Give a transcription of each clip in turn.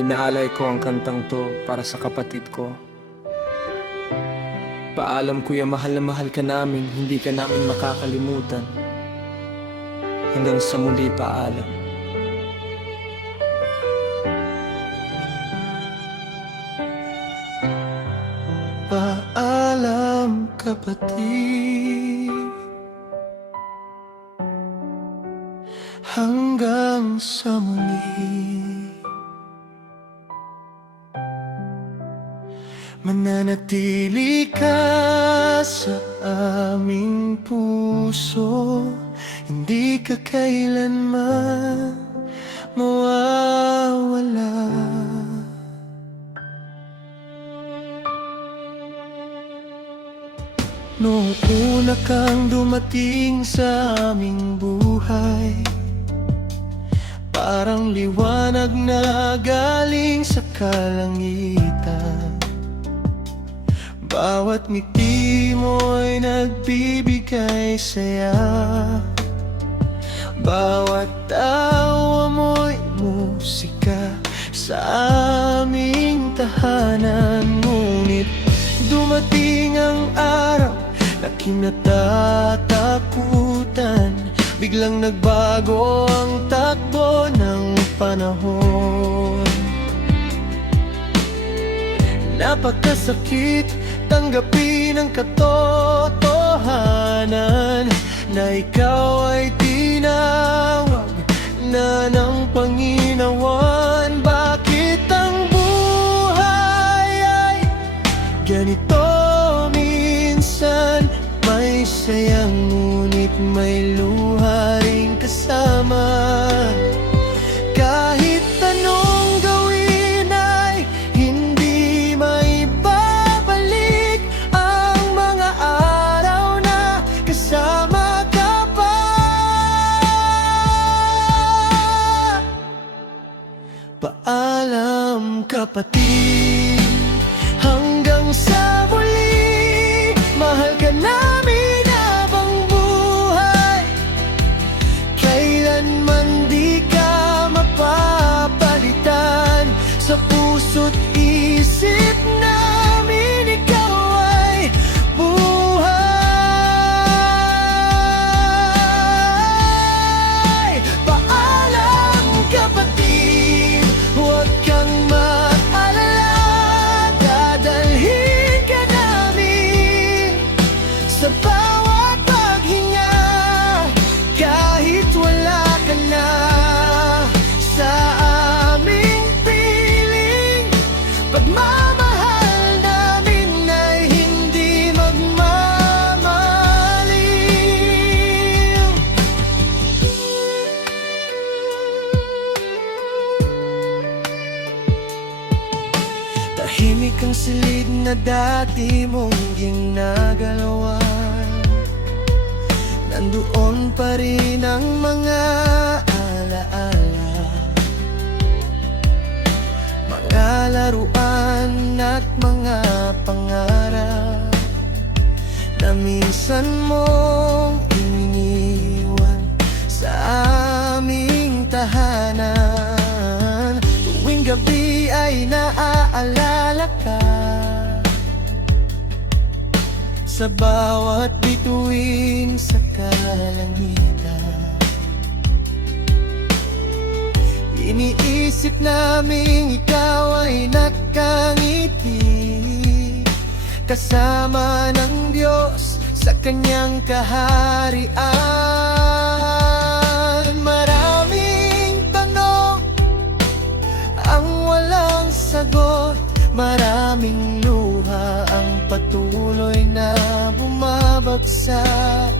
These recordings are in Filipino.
Inaalay ko ang kantang to para sa kapatid ko. Paalam kuya, mahal na mahal ka namin, hindi ka namin makakalimutan. Hanggang sa muli, paalam. Paalam kapatid, hanggang sa muli. Mananatili ka sa aming puso, hindi ka kailanman mawawala. Noong una kang dumating sa aming buhay, parang liwanag na galing sa kalangitan. Bawat ngiti mo'y nagbibigay saya, bawat tawa mo'y musika sa aming tahanan. Ngunit dumating ang araw na kinatatakutan, biglang nagbago ang takbo ng panahon. Napakasakit tanggapin ang katotohanan na ikaw ay tinawag na ng Panginoon. Bakit ang buhay ay ganito minsan? May sayang ngunit may luha ring kasama. Kahit anong gawin ay hindi maibabalik ang mga araw na kasama ka pa. Paalam kapatid, hanggang sa muli. Mahal ka namin habang buhay, kailanman di ka mapapalitan. Sa puso't isip namin ikaw ay buhay. Paalam kapatid, huwag kang mag-alala, dadalhin ka namin sa bawat paghinga. Kahit wala ka na sa aming piling, pagmamahal namin ay hindi magmamaliw. Tahimik ang silid na dati mong ginagalawan, nandoon pa rin ang mga alaala, mga laruan at mga pangarap na minsan mong iniwan sa aming tahanan. Tuwing gabi ay naaalala ka sa bawat bituin sa kalangitan. Iniisip naming ikaw ay nakangiti kasama ng Diyos sa kanyang kaharian. Maraming tanong ang walang sagot, maraming luha ang patuloy na bumabagsak.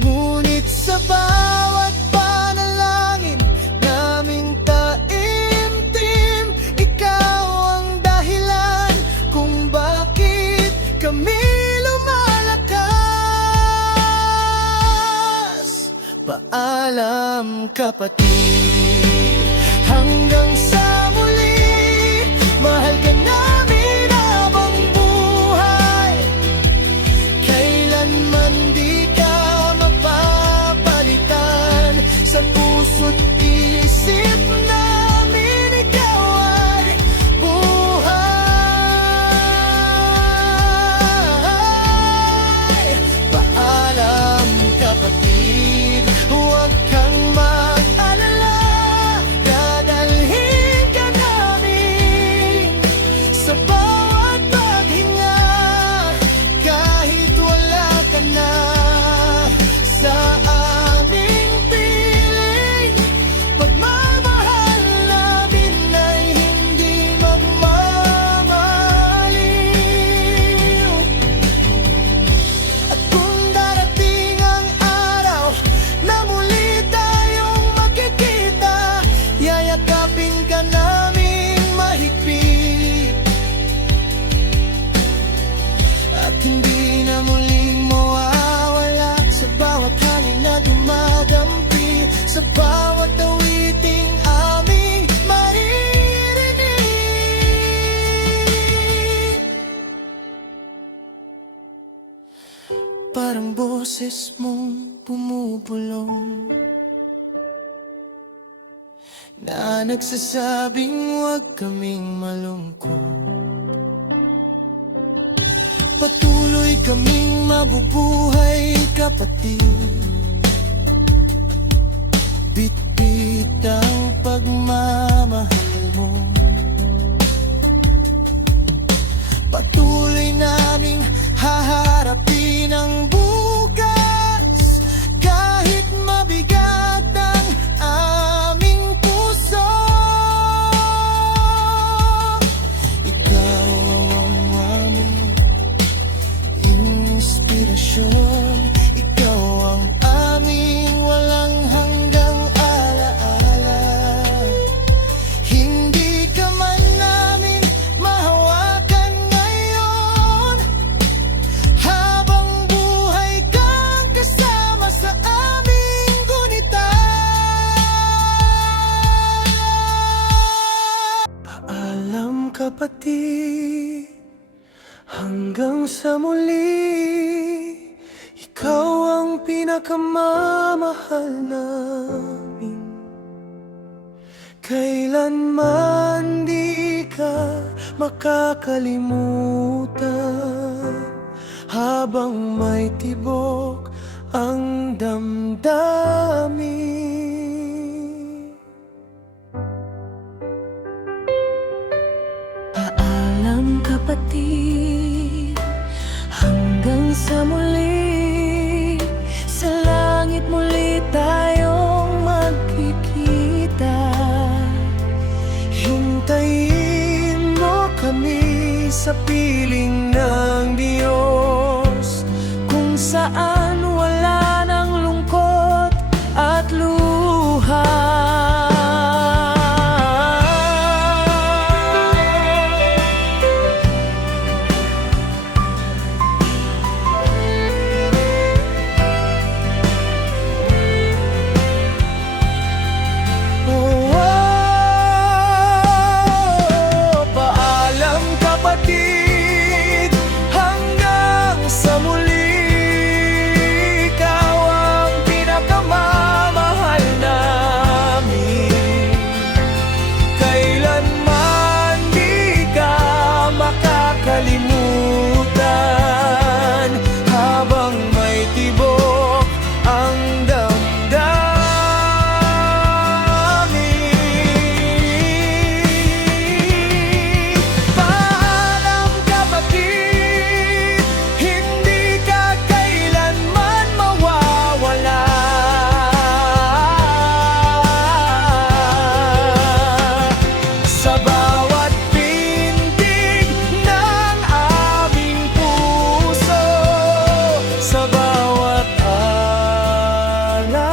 Ngunit sa bawat panalangin naming taimtim, ikaw ang dahilan kung bakit kami lumalakas. Paalam kapatid, hanggang sa muli. Mahal ka namin habang buhay, kailanman di ka mapapalitan. Sa puso't isip namin ikaw ay boses mong pumupulong na nagsasabing huwag kaming malungkot. Patuloy kaming mabubuhay, kapatid. Bit-bit ang pagmamahal mo. Patuloy naming haharapin ang bukas, kahit mabigat ang aming puso. Ikaw ang aming inspirasyon, ikaw ang aming walang hanggang alaala. Hindi ka man namin mahawakan ngayon, habang buhay kang kasama sa aming gunita. Paalam kapatid, hanggang sa muli. Ikaw ang pinakamamahal namin. Kailanman di ka makakalimutan, habang may tibok ang damdamin. Paalam kapatid, hanggang sa muli. Sa langit muli tayong magkikita. Hintayin mo kami sa piling ng Diyos, Kung saan wala ng lungkot at luha. paalam kapatid, hanggang sa muli. Ikaw ang pinakamamahal namin. Kailanman di ka makakalimutan, habang may tibok ang damdamin. Paalam kapatid, hindi ka kailanman mawawala. Sa bawat pintig ng aming puso, sa bawat ala-ala,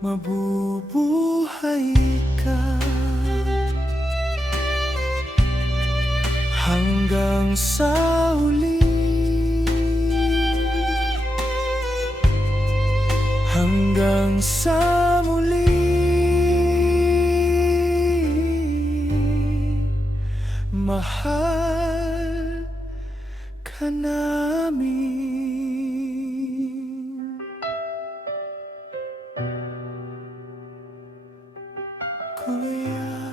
mabubuhay ka hanggang sa huli. Hanggang sa muli, mahal ka namin. Kuya.